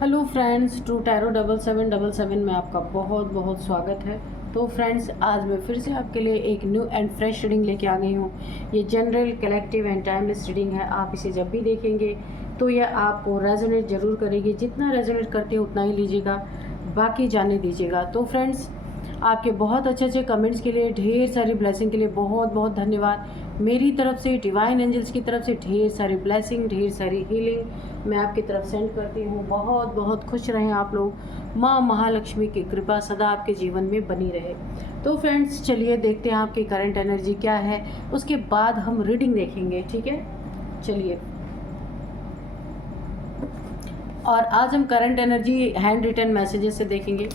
Hello friends, true tarot 7777 में आपका बहुत बहुत स्वागत है। तो फ्रेंड्स, आज मैं फिर से आपके लिए एक न्यू एंड फ्रेश रीडिंग लेके आ गई हूँ। ये general, collective and timeless reading है। आप इसे जब भी देखेंगे तो यह आपको रेजोनेट ज़रूर करेगी। जितना रेजोनेट करती है उतना ही लीजिएगा, बाकी जाने दीजिएगा। तो फ्रेंड्स, आपके बहुत अच्छे अच्छे कमेंट्स के लिए, ढेर सारी ब्लेसिंग के लिए बहुत बहुत धन्यवाद। मेरी तरफ से, डिवाइन एंजल्स की तरफ से ढेर सारी ब्लेसिंग, ढेर सारी हीलिंग मैं आपकी तरफ सेंड करती हूँ। बहुत बहुत खुश रहें आप लोग। माँ महालक्ष्मी की कृपा सदा आपके जीवन में बनी रहे। तो फ्रेंड्स, चलिए देखते हैं आपकी करंट एनर्जी क्या है, उसके बाद हम रीडिंग देखेंगे। ठीक है, चलिए। और आज हम current energy hand written messages से देखेंगे।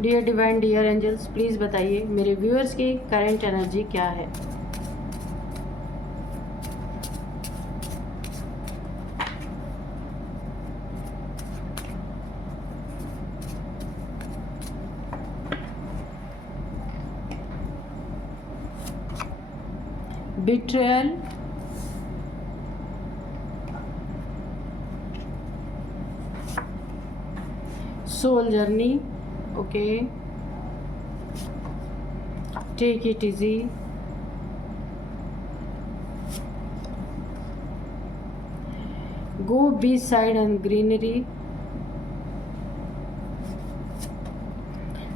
Dear divine, dear angels, please बताइए मेरे व्यूअर्स की करंट एनर्जी क्या है। Betrayal, soul journey, okay, take it easy, go beside and greenery,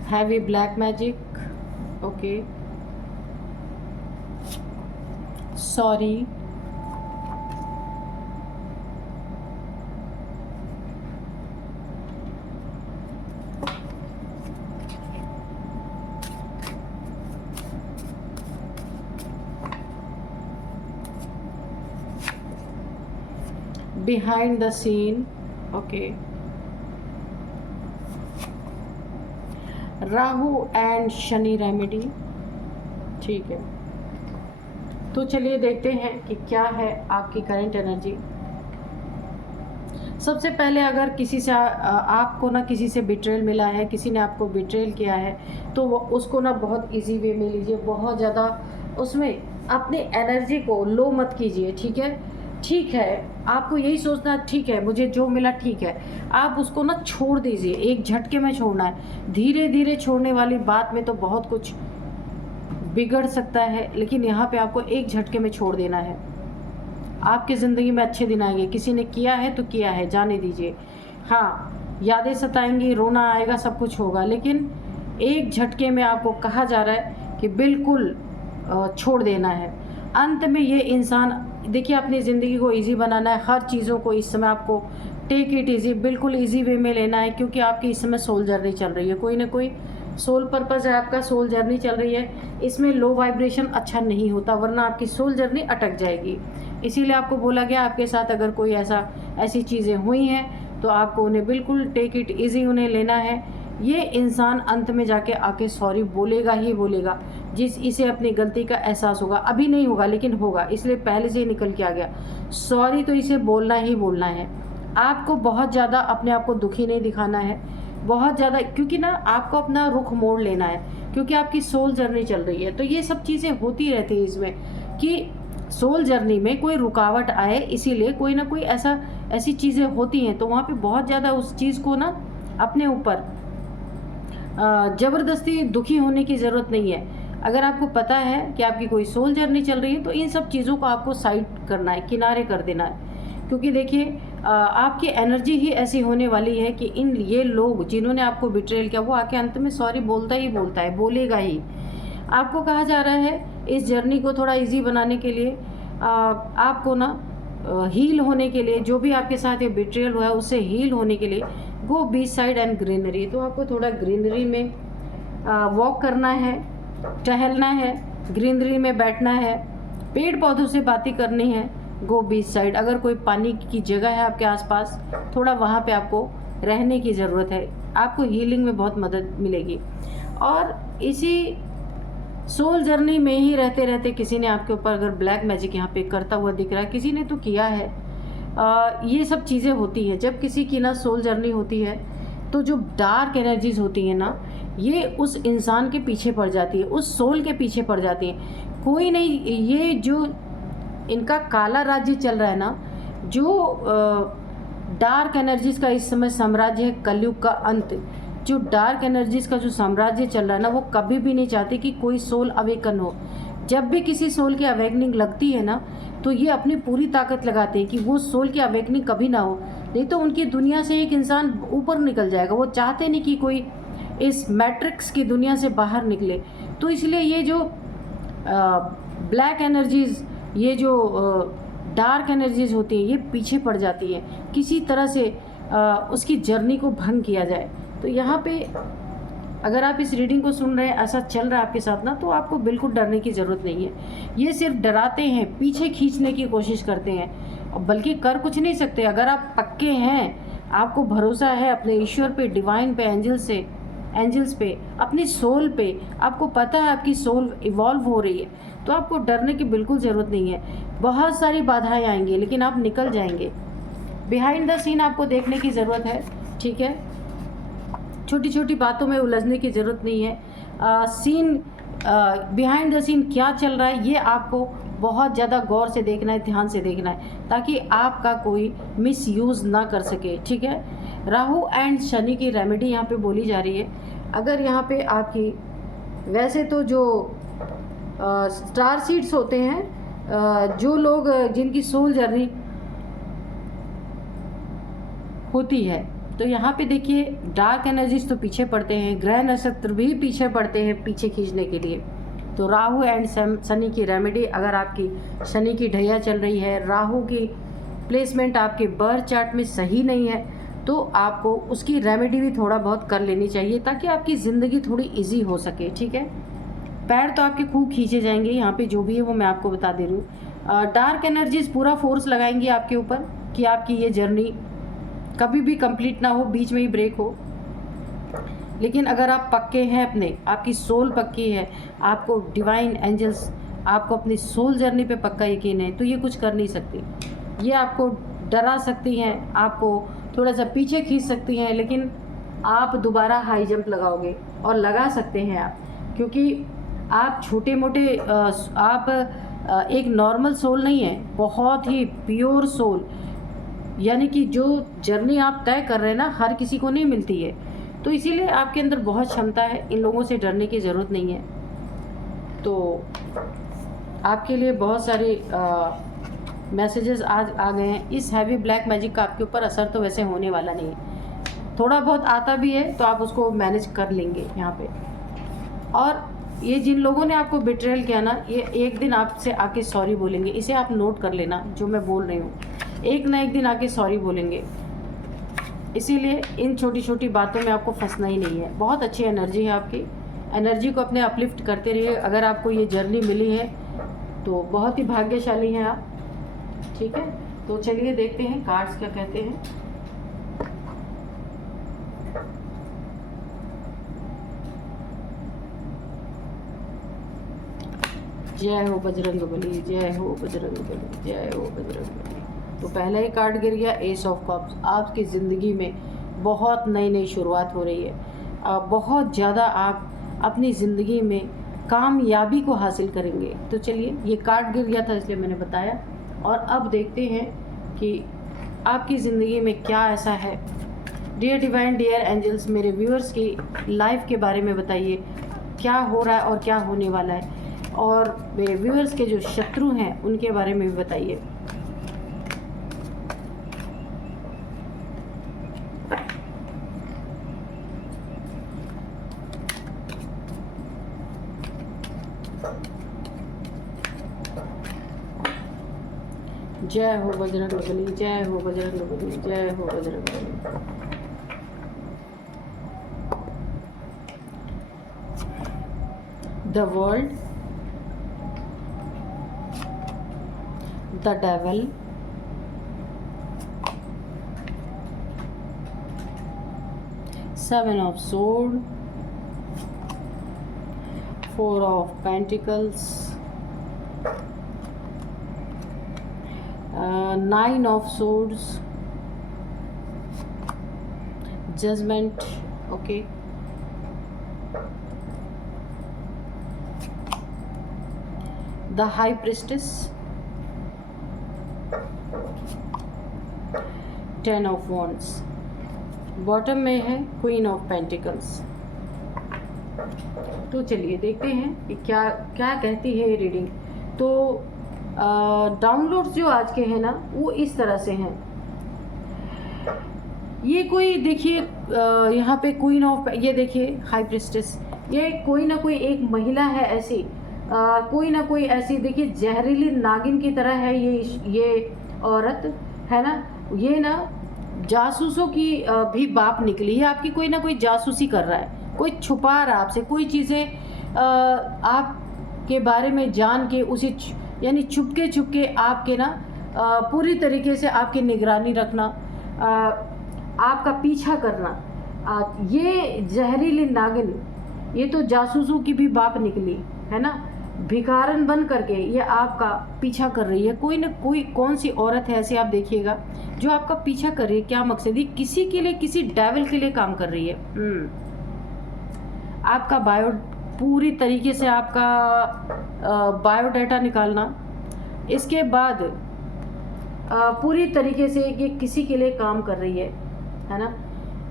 heavy black magic, okay, sorry, behind the scene, okay, Rahu and Shani remedy. ठीक है, तो चलिए देखते हैं कि क्या है आपकी करंट एनर्जी। सबसे पहले, अगर किसी से आपको ना किसी से बिट्रेल मिला है, किसी ने आपको बिट्रेल किया है, तो वो उसको ना बहुत इजी वे में लीजिए। बहुत ज़्यादा उसमें अपनी एनर्जी को लो मत कीजिए। ठीक है, ठीक है, आपको यही सोचना ठीक है, मुझे जो मिला ठीक है। आप उसको ना छोड़ दीजिए, एक झटके में छोड़ना है। धीरे धीरे छोड़ने वाली बात में तो बहुत कुछ बिगड़ सकता है, लेकिन यहाँ पे आपको एक झटके में छोड़ देना है। आपकी ज़िंदगी में अच्छे दिन आएंगे। किसी ने किया है तो किया है, जाने दीजिए। हाँ, यादें सताएंगी, रोना आएगा, सब कुछ होगा, लेकिन एक झटके में आपको कहा जा रहा है कि बिल्कुल छोड़ देना है। अंत में ये इंसान, देखिए, अपनी ज़िंदगी को इजी बनाना है। हर चीज़ों को इस समय आपको टेक इट इजी, बिल्कुल इजी वे में लेना है, क्योंकि आपकी इस समय सोल जर्नी चल रही है। कोई ना कोई सोल पर्पज़ है, आपका सोल जर्नी चल रही है। इसमें लो वाइब्रेशन अच्छा नहीं होता, वरना आपकी सोल जर्नी अटक जाएगी। इसीलिए आपको बोला गया, आपके साथ अगर कोई ऐसी चीज़ें हुई हैं तो आपको उन्हें बिल्कुल टेक इट इजी उन्हें लेना है। ये इंसान अंत में जाके आके सॉरी बोलेगा ही बोलेगा, जिस इसे अपनी गलती का एहसास होगा। अभी नहीं होगा, लेकिन होगा, इसलिए पहले से ही निकल के आ गया। सॉरी तो इसे बोलना ही बोलना है। आपको बहुत ज़्यादा अपने आप को दुखी नहीं दिखाना है, बहुत ज़्यादा, क्योंकि ना आपको अपना रुख मोड़ लेना है, क्योंकि आपकी सोल जर्नी चल रही है। तो ये सब चीज़ें होती रहती है इसमें कि सोल जर्नी में कोई रुकावट आए, इसीलिए कोई ना कोई ऐसी चीज़ें होती हैं। तो वहाँ पे बहुत ज़्यादा उस चीज़ को ना अपने ऊपर ज़बरदस्ती दुखी होने की ज़रूरत नहीं है। अगर आपको पता है कि आपकी कोई सोल जर्नी चल रही है, तो इन सब चीज़ों को आपको साइड करना है, किनारे कर देना है। क्योंकि देखिए, आपकी एनर्जी ही ऐसी होने वाली है कि ये लोग जिन्होंने आपको बिट्रेल किया, वो आके अंत में सॉरी बोलता ही बोलता है, बोलेगा ही। आपको कहा जा रहा है इस जर्नी को थोड़ा इजी बनाने के लिए, आपको ना हील होने के लिए, जो भी आपके साथ ये बिट्रेल हुआ है उससे हील होने के लिए, गो बीच साइड एंड ग्रीनरी। तो आपको थोड़ा ग्रीनरी में वॉक करना है, टहलना है, ग्रीनरी में बैठना है, पेड़ पौधों से बातें करनी है। गो बीच साइड, अगर कोई पानी की जगह है आपके आसपास, थोड़ा वहाँ पे आपको रहने की ज़रूरत है। आपको हीलिंग में बहुत मदद मिलेगी। और इसी सोल जर्नी में ही रहते रहते किसी ने आपके ऊपर अगर ब्लैक मैजिक यहाँ पे करता हुआ दिख रहा है, किसी ने तो किया है। ये सब चीज़ें होती हैं जब किसी की ना सोल जर्नी होती है, तो जो डार्क एनर्जीज होती हैं ना, ये उस इंसान के पीछे पड़ जाती है, उस सोल के पीछे पड़ जाती हैं। कोई नहीं, ये जो इनका काला राज्य चल रहा है ना, जो डार्क एनर्जीज का इस समय साम्राज्य है, कलयुग का अंत, जो डार्क एनर्जीज का जो साम्राज्य चल रहा है ना, वो कभी भी नहीं चाहती कि कोई सोल अवेकन हो। जब भी किसी सोल की अवेकनिंग लगती है ना, तो ये अपनी पूरी ताकत लगाते हैं कि वो सोल की अवेकनिंग कभी ना हो, नहीं तो उनकी दुनिया से एक इंसान ऊपर निकल जाएगा। वो चाहते नहीं कि कोई इस मैट्रिक्स की दुनिया से बाहर निकले। तो इसलिए ये जो ब्लैक एनर्जीज, ये जो डार्क एनर्जीज होती हैं, ये पीछे पड़ जाती हैं, किसी तरह से उसकी जर्नी को भंग किया जाए। तो यहाँ पे अगर आप इस रीडिंग को सुन रहे हैं, ऐसा चल रहा है आपके साथ ना, तो आपको बिल्कुल डरने की ज़रूरत नहीं है। ये सिर्फ डराते हैं, पीछे खींचने की कोशिश करते हैं, बल्कि कर कुछ नहीं सकते। अगर आप पक्के हैं, आपको भरोसा है अपने ईश्वर पे, डिवाइन पे, एंजल्स पे, अपनी सोल पे, आपको पता है आपकी सोल इवॉल्व हो रही है, तो आपको डरने की बिल्कुल ज़रूरत नहीं है। बहुत सारी बाधाएं आएंगी, लेकिन आप निकल जाएंगे। बिहाइंड द सीन आपको देखने की ज़रूरत है, ठीक है। छोटी छोटी बातों में उलझने की ज़रूरत नहीं है। बिहाइंड द सीन क्या चल रहा है, ये आपको बहुत ज़्यादा गौर से देखना है, ध्यान से देखना है, ताकि आपका कोई मिस यूज़ ना कर सके, ठीक है। राहु एंड शनि की रेमेडी यहाँ पे बोली जा रही है। अगर यहाँ पे आपकी, वैसे तो जो स्टार सीड्स होते हैं, जो लोग जिनकी सोल जर्नी होती है, तो यहाँ पे देखिए डार्क एनर्जीज तो पीछे पड़ते हैं, ग्रह नक्षत्र भी पीछे पड़ते हैं पीछे खींचने के लिए। तो राहु एंड शनि की रेमेडी, अगर आपकी शनि की ढैया चल रही है, राहु की प्लेसमेंट आपके बर्थ चार्ट में सही नहीं है, तो आपको उसकी रेमेडी भी थोड़ा बहुत कर लेनी चाहिए, ताकि आपकी ज़िंदगी थोड़ी इजी हो सके, ठीक है। पैर तो आपके खूब खींचे जाएंगे, यहाँ पे जो भी है वो मैं आपको बता दे रही हूँ। डार्क एनर्जीज पूरा फोर्स लगाएंगी आपके ऊपर कि आपकी ये जर्नी कभी भी कंप्लीट ना हो, बीच में ही ब्रेक हो। लेकिन अगर आप पक्के हैं अपने, आपकी सोल पक्की है, आपको डिवाइन एंजल्स, आपको अपनी सोल जर्नी पे पक्का यकीन है, तो ये कुछ कर नहीं सकती। ये आपको डरा सकती हैं, आपको थोड़ा सा पीछे खींच सकती हैं, लेकिन आप दोबारा हाई जंप लगाओगे, और लगा सकते हैं आप, क्योंकि आप छोटे मोटे आप एक नॉर्मल सोल नहीं है, बहुत ही प्योर सोल, यानी कि जो जर्नी आप तय कर रहे हैं ना, हर किसी को नहीं मिलती है। तो इसीलिए आपके अंदर बहुत क्षमता है, इन लोगों से डरने की ज़रूरत नहीं है। तो आपके लिए बहुत सारे मैसेजेस आज आ गए हैं। इस हैवी ब्लैक मैजिक का आपके ऊपर असर तो वैसे होने वाला नहीं है, थोड़ा बहुत आता भी है तो आप उसको मैनेज कर लेंगे यहाँ पे। और ये जिन लोगों ने आपको बिट्रेल किया ना, ये एक दिन आपसे आके सॉरी बोलेंगे, इसे आप नोट कर लेना जो मैं बोल रही हूँ, एक ना एक दिन आके सॉरी बोलेंगे। इसीलिए इन छोटी छोटी बातों में आपको फंसना ही नहीं है। बहुत अच्छी एनर्जी है आपकी, एनर्जी को अपने अपलिफ्ट करते रहिए। अगर आपको ये जर्नी मिली है तो बहुत ही भाग्यशाली हैं आप, ठीक है। तो चलिए देखते हैं कार्ड्स क्या कहते हैं। जय हो बजरंगबली, जय हो बजरंगबली, जय हो बजरंगबली। तो पहला ही कार्ड गिर गया, एस ऑफ कप्स। आपकी ज़िंदगी में बहुत नई नई शुरुआत हो रही है, बहुत ज़्यादा आप अपनी ज़िंदगी में कामयाबी को हासिल करेंगे। तो चलिए, ये कार्ड गिर गया था इसलिए मैंने बताया। और अब देखते हैं कि आपकी ज़िंदगी में क्या ऐसा है। डियर डिवाइन, डियर एंजल्स, मेरे व्यूअर्स की लाइफ के बारे में बताइए, क्या हो रहा है और क्या होने वाला है। और मेरे व्यूअर्स के जो शत्रु हैं उनके बारे में भी बताइए। जय हो बजरंगबली, जय हो बजरंगबली, जय हो Bajrangbali. The world, the devil, seven of sword, four of pentacles, nine of swords, judgment, okay, the high priestess, 10 of wands, bottom में है क्वीन ऑफ पेंटिकल्स। तो चलिए देखते हैं कि क्या क्या कहती है ये रीडिंग। तो डाउनलोड्स जो आज के हैं ना वो इस तरह से हैं। ये कोई देखिए यहाँ पे क्वीन ऑफ, ये देखिए हाई प्रिस्टेस, ये कोई ना कोई एक महिला है ऐसी, कोई ना कोई ऐसी देखिए जहरीली नागिन की तरह है ये औरत है ना। ये ना जासूसों की भी बाप निकली है, आपकी कोई ना कोई जासूसी कर रहा है, कोई छुपा रहा है आपसे कोई चीज़ें आपके बारे में जान के उसे यानी छुपके आपके ना पूरी तरीके से आपकी निगरानी रखना, आपका पीछा करना। ये जहरीली नागिन ये तो जासूसों की भी बाप निकली है ना, भिखारन बन करके ये आपका पीछा कर रही है। कोई ना कोई कौन सी औरत है ऐसे आप देखिएगा जो आपका पीछा कर रही है। क्या मकसद है? किसी के लिए, किसी डेविल के लिए काम कर रही है। आपका बायो पूरी तरीके से आपका बायोडाटा निकालना, इसके बाद पूरी तरीके से ये किसी के लिए काम कर रही है ना।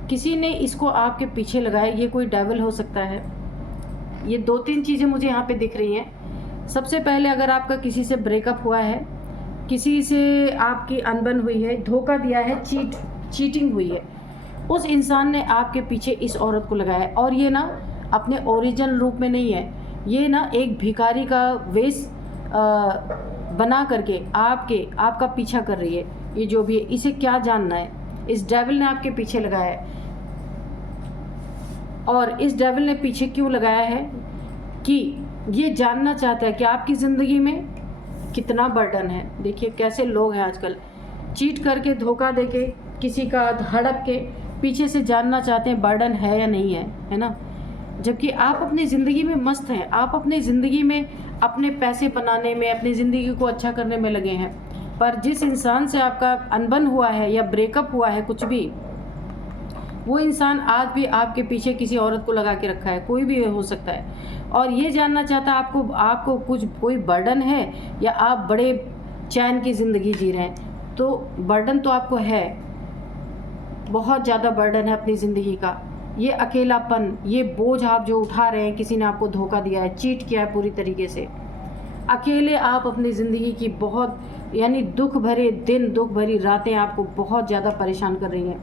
किसी ने इसको आपके पीछे लगाया, ये कोई डेविल हो सकता है। ये 2-3 चीज़ें मुझे यहाँ पे दिख रही हैं। सबसे पहले अगर आपका किसी से ब्रेकअप हुआ है, किसी से आपकी अनबन हुई है, धोखा दिया है, चीटिंग हुई है, उस इंसान ने आपके पीछे इस औरत को लगाया है। और ये ना अपने ओरिजिनल रूप में नहीं है, ये ना एक भिखारी का वेश बना करके आपका पीछा कर रही है। ये जो भी है, इसे क्या जानना है, इस डेविल ने आपके पीछे लगाया है। और इस डेविल ने पीछे क्यों लगाया है कि ये जानना चाहता है कि आपकी ज़िंदगी में कितना बर्डन है। देखिए कैसे लोग हैं आजकल, चीट करके, धोखा देके, किसी का हड़प के पीछे से जानना चाहते हैं बर्डन है या नहीं है ना। जबकि आप अपनी ज़िंदगी में मस्त हैं, आप अपनी ज़िंदगी में अपने पैसे बनाने में, अपनी ज़िंदगी को अच्छा करने में लगे हैं। पर जिस इंसान से आपका अनबन हुआ है या ब्रेकअप हुआ है, कुछ भी, वो इंसान आज भी आपके पीछे किसी औरत को लगा के रखा है, कोई भी हो सकता है। और ये जानना चाहता है आपको कोई बर्डन है या आप बड़े चैन की ज़िंदगी जी रहे हैं। तो बर्डन तो आपको है, बहुत ज़्यादा बर्डन है अपनी ज़िंदगी का। ये अकेलापन, ये बोझ आप जो उठा रहे हैं, किसी ने आपको धोखा दिया है, चीट किया है पूरी तरीके से। अकेले आप अपनी ज़िंदगी की बहुत यानी दुख भरे दिन, दुख भरी रातें आपको बहुत ज़्यादा परेशान कर रही हैं।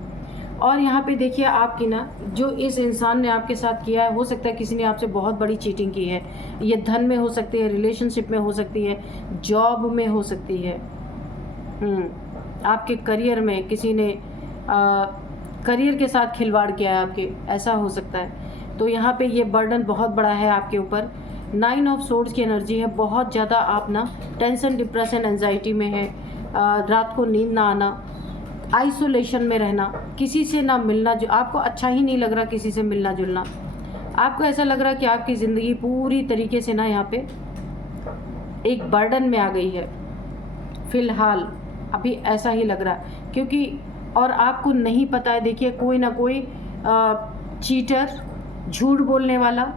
और यहाँ पे देखिए आपकी ना जो इस इंसान ने आपके साथ किया है, हो सकता है किसी ने आपसे बहुत बड़ी चीटिंग की है। ये धन में हो सकती है, रिलेशनशिप में हो सकती है, जॉब में हो सकती है, आपके करियर में किसी ने करियर के साथ खिलवाड़ किया है आपके, ऐसा हो सकता है। तो यहाँ पे ये बर्डन बहुत बड़ा है आपके ऊपर। 9 ऑफ सोर्ड्स की एनर्जी है, बहुत ज़्यादा आप ना टेंशन, डिप्रेशन, एंजाइटी में है, रात को नींद ना आना, आइसोलेशन में रहना, किसी से ना मिलना, जो आपको अच्छा ही नहीं लग रहा किसी से मिलना जुलना। आपको ऐसा लग रहा है कि आपकी ज़िंदगी पूरी तरीके से ना यहाँ पे एक बर्डन में आ गई है। फ़िलहाल अभी ऐसा ही लग रहा है, क्योंकि और आपको नहीं पता है। देखिए कोई ना कोई चीटर, झूठ बोलने वाला,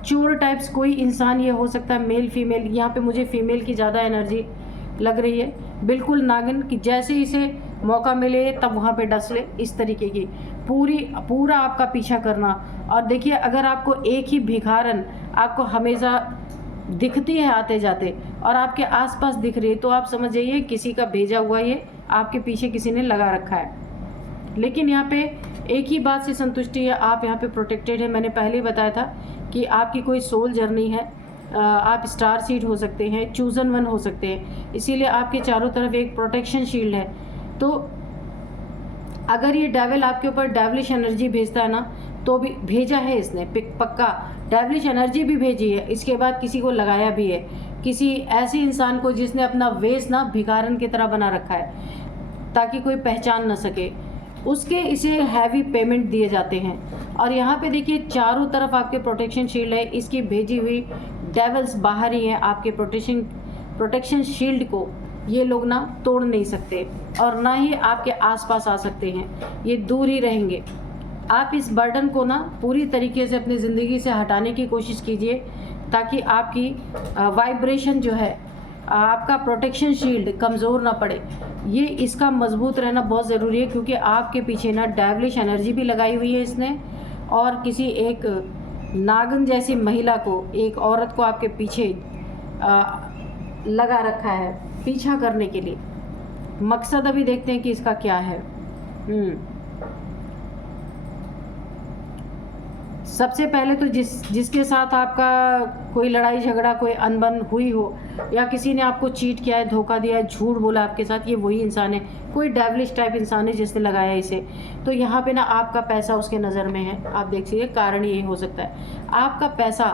चोर टाइप्स कोई इंसान ये हो सकता है, मेल फीमेल। यहाँ पे मुझे फीमेल की ज़्यादा एनर्जी लग रही है, बिल्कुल नागिन की, जैसे इसे मौका मिले तब वहाँ पे डस ले, इस तरीके की पूरा आपका पीछा करना। और देखिए अगर आपको एक ही भिखारन आपको हमेशा दिखती है आते जाते और आपके आसपास दिख रही है, तो आप समझ जाइए किसी का भेजा हुआ ये आपके पीछे किसी ने लगा रखा है। लेकिन यहाँ पे एक ही बात से संतुष्टि है, आप यहाँ पे प्रोटेक्टेड है। मैंने पहले ही बताया था कि आपकी कोई सोल जर्नी है, आप स्टार सीड हो सकते हैं, चूजन वन हो सकते हैं, इसीलिए आपके चारों तरफ एक प्रोटेक्शन शील्ड है। तो अगर ये डेविल आपके ऊपर डेविलिश एनर्जी भेजता है ना, तो भी भेजा है इसने, पक्का डेविलिश एनर्जी भी भेजी है, इसके बाद किसी को लगाया भी है, किसी ऐसे इंसान को जिसने अपना वेश ना भिखारन की तरह बना रखा है ताकि कोई पहचान न सके, उसके इसे हैवी पेमेंट दिए जाते हैं। और यहाँ पे देखिए चारों तरफ आपके प्रोटेक्शन शील्ड है, इसकी भेजी हुई डेविल्स बाहर ही हैं। आपके प्रोटेक्शन शील्ड को ये लोग ना तोड़ नहीं सकते और ना ही आपके आसपास आ सकते हैं, ये दूर ही रहेंगे। आप इस बर्डन को ना पूरी तरीके से अपनी ज़िंदगी से हटाने की कोशिश कीजिए ताकि आपकी वाइब्रेशन जो है आपका प्रोटेक्शन शील्ड कमज़ोर ना पड़े, ये इसका मजबूत रहना बहुत ज़रूरी है, क्योंकि आपके पीछे ना डेविलिश एनर्जी भी लगाई हुई है इसने, और किसी एक नागिन जैसी महिला को, एक औरत को आपके पीछे लगा रखा है पीछा करने के लिए। मकसद अभी देखते हैं कि इसका क्या है। सबसे पहले तो जिसके साथ आपका कोई लड़ाई झगड़ा, कोई अनबन हुई हो, या किसी ने आपको चीट किया है, धोखा दिया है, झूठ बोला आपके साथ, ये वही इंसान है, कोई डेविलिश टाइप इंसान है जिसने लगाया इसे। तो यहाँ पे ना आपका पैसा उसके नज़र में है, आप देख सकते, कारण ये हो सकता है आपका पैसा,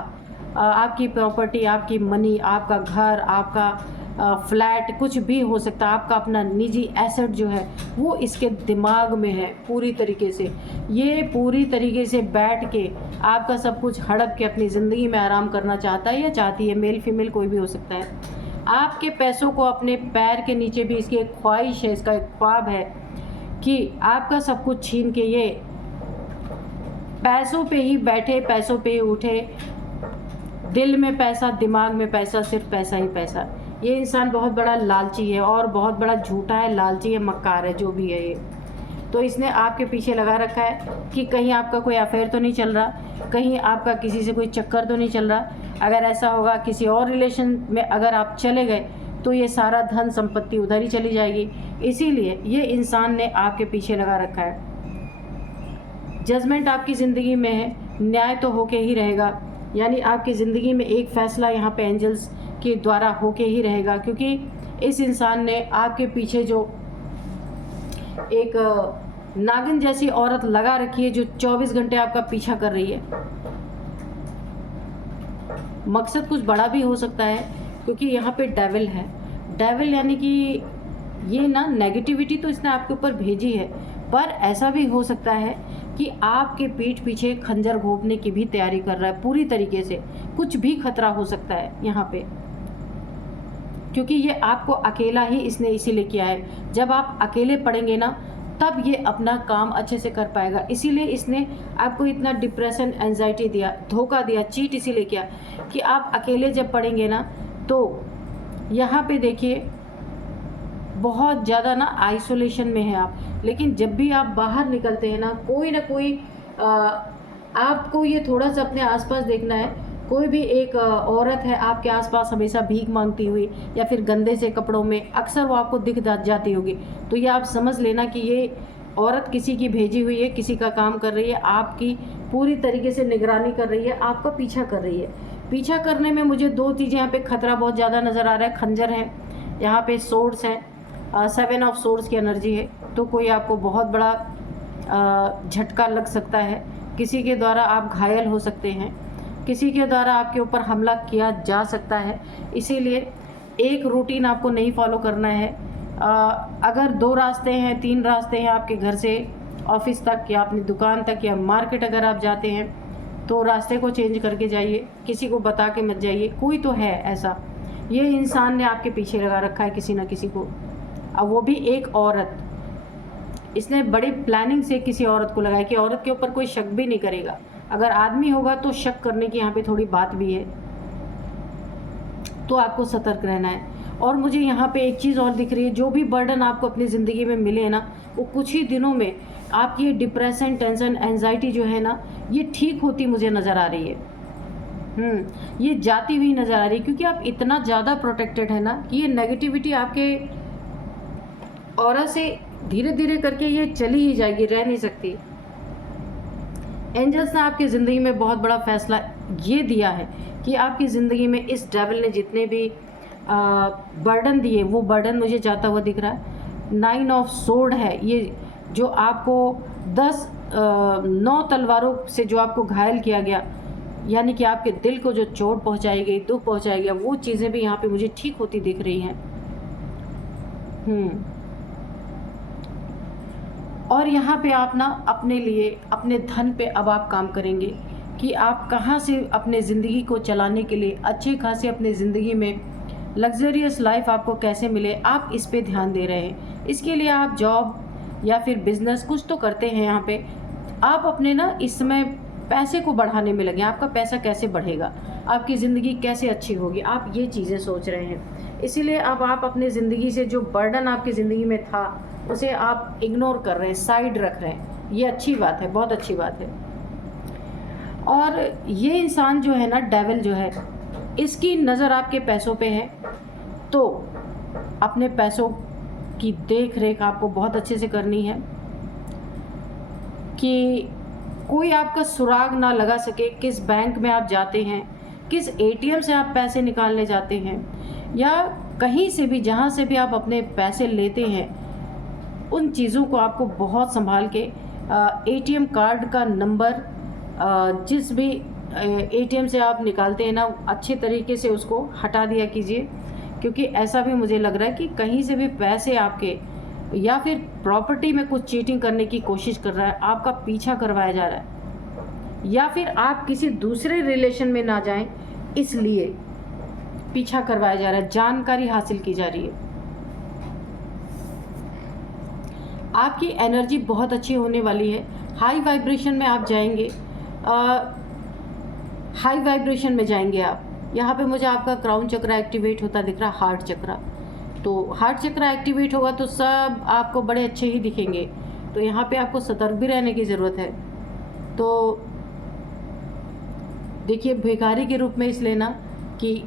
आपकी प्रॉपर्टी, आपकी मनी, आपका घर, आपका फ्लैट, कुछ भी हो सकता है, आपका अपना निजी एसेट जो है वो इसके दिमाग में है पूरी तरीके से। ये पूरी तरीके से बैठ के आपका सब कुछ हड़प के अपनी ज़िंदगी में आराम करना चाहता है या चाहती है, मेल फीमेल कोई भी हो सकता है। आपके पैसों को अपने पैर के नीचे भी इसकी एक ख्वाहिश है, इसका एक ख्वाब है कि आपका सब कुछ छीन के ये पैसों पे ही बैठे, पैसों पे ही उठे, दिल में पैसा, दिमाग में पैसा, सिर्फ पैसा ही पैसा। ये इंसान बहुत बड़ा लालची है और बहुत बड़ा झूठा है, लालची है, मक्कार है, जो भी है ये। तो इसने आपके पीछे लगा रखा है कि कहीं आपका कोई अफेयर तो नहीं चल रहा, कहीं आपका किसी से कोई चक्कर तो नहीं चल रहा। अगर ऐसा होगा, किसी और रिलेशन में अगर आप चले गए तो ये सारा धन संपत्ति उधर ही चली जाएगी। इसीलिए ये इंसान ने आपके पीछे लगा रखा है। जजमेंट आपकी ज़िंदगी में है, न्याय तो होके ही रहेगा, यानी आपकी ज़िंदगी में एक फ़ैसला यहाँ पे एंजल्स के द्वारा होके ही रहेगा, क्योंकि इस इंसान ने आपके पीछे जो एक नागिन जैसी औरत लगा रखी है, जो 24 घंटे आपका पीछा कर रही है। मकसद कुछ बड़ा भी हो सकता है, क्योंकि यहाँ पे डेविल है। डेविल यानी कि ये ना नेगेटिविटी तो इसने आपके ऊपर भेजी है, पर ऐसा भी हो सकता है कि आपके पीठ पीछे खंजर घोंपने की भी तैयारी कर रहा है पूरी तरीके से। कुछ भी खतरा हो सकता है यहाँ पे, क्योंकि ये आपको अकेला ही इसने इसीलिए किया है। जब आप अकेले पड़ेंगे ना, तब ये अपना काम अच्छे से कर पाएगा। इसीलिए इसने आपको इतना डिप्रेशन, एंजाइटी दिया, धोखा दिया, चीट इसीलिए किया कि आप अकेले जब पड़ेंगे ना, तो यहाँ पे देखिए बहुत ज़्यादा ना आइसोलेशन में है आप। लेकिन जब भी आप बाहर निकलते हैं ना कोई आपको ये थोड़ा सा अपने आसपास देखना है। कोई भी एक औरत है आपके आसपास हमेशा भीख मांगती हुई, या फिर गंदे से कपड़ों में, अक्सर वो आपको दिख जाती होगी। तो ये आप समझ लेना कि ये औरत किसी की भेजी हुई है, किसी का काम कर रही है, आपकी पूरी तरीके से निगरानी कर रही है, आपका पीछा कर रही है। पीछा करने में मुझे दो चीज़ें यहाँ पे खतरा बहुत ज़्यादा नज़र आ रहा है। खंजर है, यहाँ पे सोर्ड्स हैं, 7 ऑफ सोर्ड्स की एनर्जी है। तो कोई आपको बहुत बड़ा झटका लग सकता है, किसी के द्वारा आप घायल हो सकते हैं, किसी के द्वारा आपके ऊपर हमला किया जा सकता है। इसीलिए एक रूटीन आपको नहीं फॉलो करना है। अगर 2 रास्ते हैं, 3 रास्ते हैं आपके घर से ऑफिस तक, या अपनी दुकान तक, या मार्केट अगर आप जाते हैं, तो रास्ते को चेंज करके जाइए, किसी को बता के मत जाइए। कोई तो है ऐसा, ये इंसान ने आपके पीछे लगा रखा है किसी ना किसी को, अब वो भी एक औरत। इसने बड़ी प्लानिंग से किसी औरत को लगाया कि औरत के ऊपर कोई शक भी नहीं करेगा। अगर आदमी होगा तो शक करने की यहाँ पे थोड़ी बात भी है, तो आपको सतर्क रहना है। और मुझे यहाँ पे एक चीज़ और दिख रही है, जो भी बर्डन आपको अपनी ज़िंदगी में मिले है ना, वो कुछ ही दिनों में आपकी डिप्रेशन, टेंशन, एंजाइटी जो है ना, ये ठीक होती मुझे नज़र आ रही है। ये जाती हुई नज़र आ रही है, क्योंकि आप इतना ज़्यादा प्रोटेक्टेड है ना कि ये नेगेटिविटी आपके ऑरा से धीरे धीरे करके ये चली ही जाएगी, रह नहीं सकती। एंजल्स ने आपकी ज़िंदगी में बहुत बड़ा फैसला ये दिया है कि आपकी ज़िंदगी में इस डेविल ने जितने भी बर्डन दिए, वो बर्डन मुझे जाता हुआ दिख रहा है। 9 ऑफ सोर्ड है ये, जो आपको 9 तलवारों से जो आपको घायल किया गया, यानी कि आपके दिल को जो चोट पहुंचाई गई, दुख पहुंचाया गया, वो चीज़ें भी यहाँ पे मुझे ठीक होती दिख रही हैं। और यहाँ पे आप ना अपने लिए, अपने धन पे अब आप काम करेंगे कि आप कहाँ से अपने ज़िंदगी को चलाने के लिए अच्छे खासे अपने ज़िंदगी में लग्जरियस लाइफ आपको कैसे मिले, आप इस पे ध्यान दे रहे हैं। इसके लिए आप जॉब या फिर बिज़नेस कुछ तो करते हैं। यहाँ पे आप अपने ना इस समय पैसे को बढ़ाने में लगे। आपका पैसा कैसे बढ़ेगा, आपकी ज़िंदगी कैसे अच्छी होगी, आप ये चीज़ें सोच रहे हैं। इसीलिए अब आप अपनी ज़िंदगी से जो बर्डन आपकी ज़िंदगी में था उसे आप इग्नोर कर रहे हैं, साइड रख रहे हैं। ये अच्छी बात है, बहुत अच्छी बात है। और ये इंसान जो है ना, डेविल जो है, इसकी नज़र आपके पैसों पे है, तो अपने पैसों की देख रेख आपको बहुत अच्छे से करनी है कि कोई आपका सुराग ना लगा सके। किस बैंक में आप जाते हैं, किस एटीएम से आप पैसे निकालने जाते हैं, या कहीं से भी जहाँ से भी आप अपने पैसे लेते हैं, उन चीज़ों को आपको बहुत संभाल के एटीएम कार्ड का नंबर, जिस भी एटीएम से आप निकालते हैं ना, अच्छे तरीके से उसको हटा दिया कीजिए। क्योंकि ऐसा भी मुझे लग रहा है कि कहीं से भी पैसे आपके, या फिर प्रॉपर्टी में कुछ चीटिंग करने की कोशिश कर रहा है, आपका पीछा करवाया जा रहा है, या फिर आप किसी दूसरे रिलेशन में ना जाएं इसलिए पीछा करवाया जा रहा है, जानकारी हासिल की जा रही है। आपकी एनर्जी बहुत अच्छी होने वाली है, हाई वाइब्रेशन में आप जाएंगे, हाई वाइब्रेशन में जाएंगे आप। यहाँ पे मुझे आपका क्राउन चक्रा एक्टिवेट होता दिख रहा, हार्ट चक्रा। तो हार्ट चक्रा एक्टिवेट होगा तो सब आपको बड़े अच्छे ही दिखेंगे। तो यहाँ पे आपको सतर्क भी रहने की ज़रूरत है। तो देखिए, भिखारी के रूप में इस लेना कि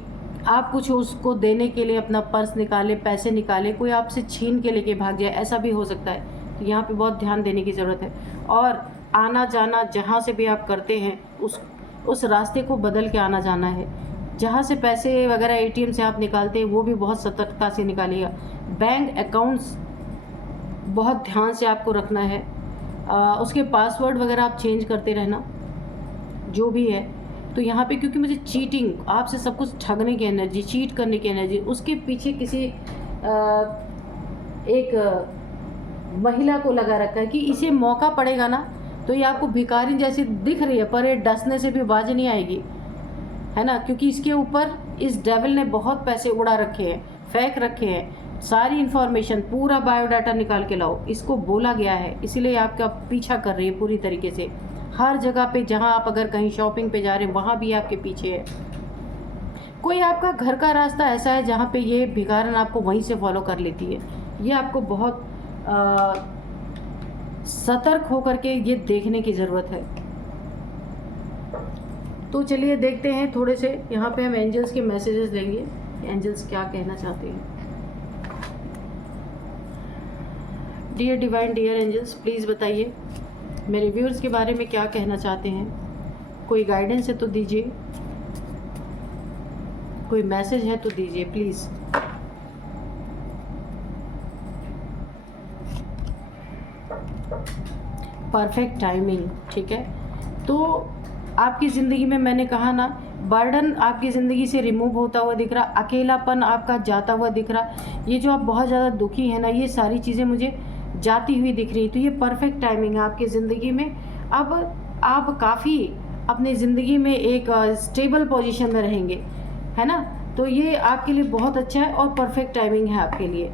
आप कुछ उसको देने के लिए अपना पर्स निकाले, पैसे निकाले, कोई आपसे छीन के लेके भाग जाए, ऐसा भी हो सकता है। तो यहाँ पे बहुत ध्यान देने की ज़रूरत है। और आना जाना जहाँ से भी आप करते हैं, उस रास्ते को बदल के आना जाना है। जहाँ से पैसे वगैरह एटीएम से आप निकालते हैं, वो भी बहुत सतर्कता से निकालिएगा। बैंक अकाउंट्स बहुत ध्यान से आपको रखना है। उसके पासवर्ड वगैरह आप चेंज करते रहना, जो भी है। तो यहाँ पे क्योंकि मुझे चीटिंग, आपसे सब कुछ ठगने की एनर्जी, चीट करने की एनर्जी, उसके पीछे किसी एक महिला को लगा रखा है कि इसे मौका पड़ेगा ना, तो ये आपको भिखारी जैसी दिख रही है, पर ये डसने से भी बाज नहीं आएगी, है ना। क्योंकि इसके ऊपर इस डेविल ने बहुत पैसे उड़ा रखे हैं, फेंक रखे हैं। सारी इन्फॉर्मेशन, पूरा बायोडाटा निकाल के लाओ, इसको बोला गया है। इसीलिए आपका पीछा कर रही है पूरी तरीके से। हर जगह पे जहाँ आप अगर कहीं शॉपिंग पे जा रहे हैं, वहाँ भी आपके पीछे है। कोई आपका घर का रास्ता ऐसा है जहाँ पे ये भिखारन आपको वहीं से फॉलो कर लेती है। ये आपको बहुत सतर्क होकर के ये देखने की ज़रूरत है। तो चलिए देखते हैं थोड़े से, यहाँ पे हम एंजल्स के मैसेजेस लेंगे, एंजल्स क्या कहना चाहते हैं। Dear divine, dear angels, please बताइए मेरे व्यूअर्स के बारे में क्या कहना चाहते हैं। कोई गाइडेंस है तो दीजिए, कोई मैसेज है तो दीजिए प्लीज़। परफेक्ट टाइमिंग, ठीक है। तो आपकी ज़िंदगी में मैंने कहा ना, बर्डन आपकी ज़िंदगी से रिमूव होता हुआ दिख रहा, अकेलापन आपका जाता हुआ दिख रहा। ये जो आप बहुत ज़्यादा दुखी है ना, ये सारी चीज़ें मुझे जाती हुई दिख रही। तो ये परफेक्ट टाइमिंग है आपकी ज़िंदगी में। अब आप काफ़ी अपनी ज़िंदगी में एक स्टेबल पोजीशन में रहेंगे, है ना। तो ये आपके लिए बहुत अच्छा है और परफेक्ट टाइमिंग है आपके लिए।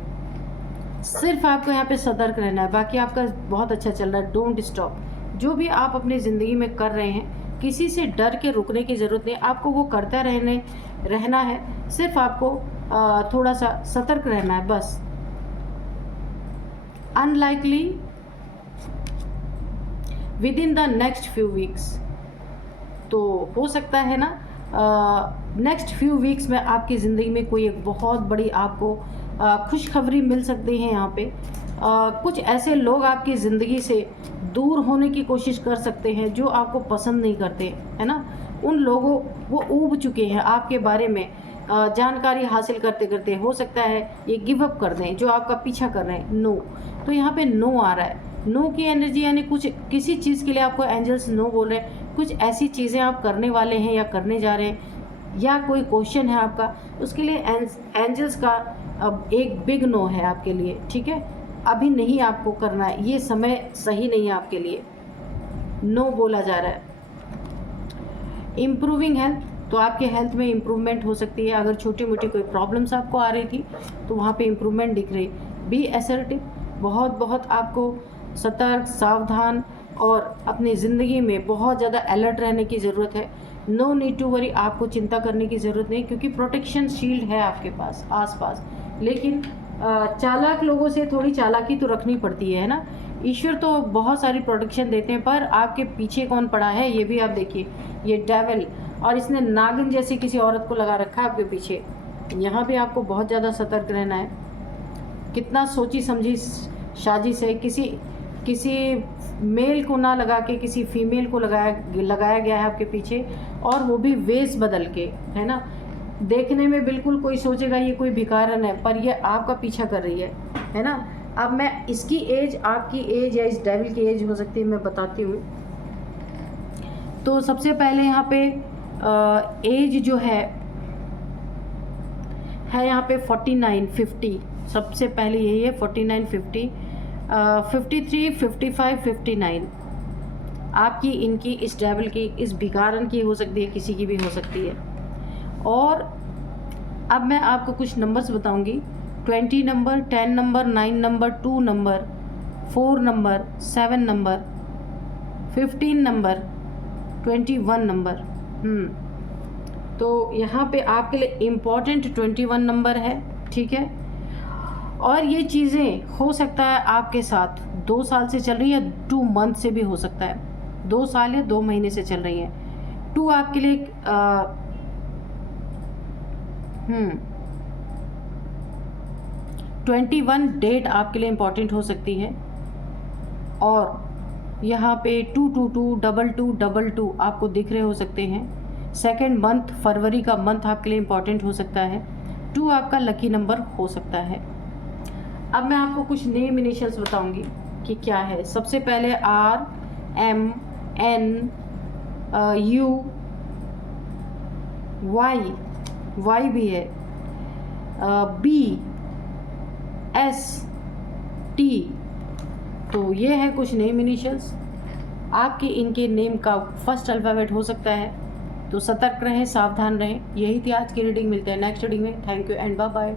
सिर्फ आपको यहाँ पे सतर्क रहना है, बाकी आपका बहुत अच्छा चल रहा है। Don't stop. जो भी आप अपनी ज़िंदगी में कर रहे हैं, किसी से डर के रुकने की ज़रूरत नहीं, आपको वो करता रहना है। सिर्फ आपको थोड़ा सा सतर्क रहना है बस। Unlikely with in the next few weeks, तो हो सकता है ना नेक्स्ट फ्यू वीक्स में आपकी ज़िंदगी में कोई एक बहुत बड़ी आपको खुशखबरी मिल सकती है। यहाँ पे कुछ ऐसे लोग आपकी ज़िंदगी से दूर होने की कोशिश कर सकते हैं जो आपको पसंद नहीं करते, है ना। उन लोगों, वो ऊब चुके हैं आपके बारे में, जानकारी हासिल करते करते हो सकता है ये गिव अप कर दें, जो आपका पीछा कर रहे हैं। नो, तो यहाँ पे नो आ रहा है। नो की एनर्जी, यानी कुछ किसी चीज़ के लिए आपको एंजल्स नो बोल रहे हैं। कुछ ऐसी चीज़ें आप करने वाले हैं या करने जा रहे हैं, या कोई क्वेश्चन है आपका, उसके लिए एंजल्स का अब एक बिग नो है आपके लिए, ठीक है। अभी नहीं आपको करना है, ये समय सही नहीं है आपके लिए, नो बोला जा रहा है। इम्प्रूविंग हेल्थ, तो आपके हेल्थ में इम्प्रूवमेंट हो सकती है। अगर छोटी मोटी कोई प्रॉब्लम्स आपको आ रही थी तो वहाँ पे इम्प्रूवमेंट दिख रही। बी असर्टिव, बहुत बहुत आपको सतर्क, सावधान और अपनी ज़िंदगी में बहुत ज़्यादा अलर्ट रहने की ज़रूरत है। नो नीड टू वरी, आपको चिंता करने की ज़रूरत नहीं, क्योंकि प्रोटेक्शन शील्ड है आपके पास आसपास। लेकिन चालाक लोगों से थोड़ी चालाकी तो रखनी पड़ती है ना। ईश्वर तो बहुत सारी प्रोटेक्शन देते हैं, पर आपके पीछे कौन पड़ा है ये भी आप देखिए, ये डेविल, और इसने नागिन जैसी किसी औरत को लगा रखा है आपके पीछे। यहाँ पे आपको बहुत ज़्यादा सतर्क रहना है। कितना सोची समझी साजिश है, किसी मेल को ना लगा के किसी फीमेल को लगाया गया है आपके पीछे, और वो भी वेश बदल के, है ना। देखने में बिल्कुल कोई सोचेगा ये कोई भिखारन है, पर ये आपका पीछा कर रही है ना। अब मैं इसकी एज, आपकी एज या इस डेविल की एज हो सकती है, मैं बताती हूँ। तो सबसे पहले यहाँ पे एज जो है यहाँ पे 49, 50, सबसे पहले यही है 49, 50, 53, 55, 59 आपकी, इनकी, इस डेविल की, इस भिखारन की हो सकती है, किसी की भी हो सकती है। और अब मैं आपको कुछ नंबर्स बताऊंगी। 20 number, 10 number, 9 number, 2 number, 4 number, 7 number, 15 number, 21 number. तो यहाँ पे आपके लिए इम्पॉर्टेंट 21 नंबर है, ठीक है। और ये चीज़ें हो सकता है आपके साथ 2 साल से चल रही है, 2 मंथ से भी हो सकता है, 2 साल या 2 महीने से चल रही हैं। 2 आपके लिए 21 डेट आपके लिए इम्पॉर्टेंट हो सकती है। और यहाँ पे 222, 22, 22 आपको दिख रहे हो सकते हैं। सेकेंड मंथ, फरवरी का मंथ आपके लिए इम्पॉर्टेंट हो सकता है। 2 आपका लकी नंबर हो सकता है। अब मैं आपको कुछ नेम इनिशियल्स बताऊंगी कि क्या है। सबसे पहले R, M, N, U, Y भी है, B, S, T। तो ये है कुछ नेम इनिशियल्स। आपके इनके नेम का फर्स्ट अल्फ़ाबेट हो सकता है, तो सतर्क रहें, सावधान रहें। यही थी आज की रीडिंग। मिलते हैं नेक्स्ट रीडिंग में। Thank you and bye bye.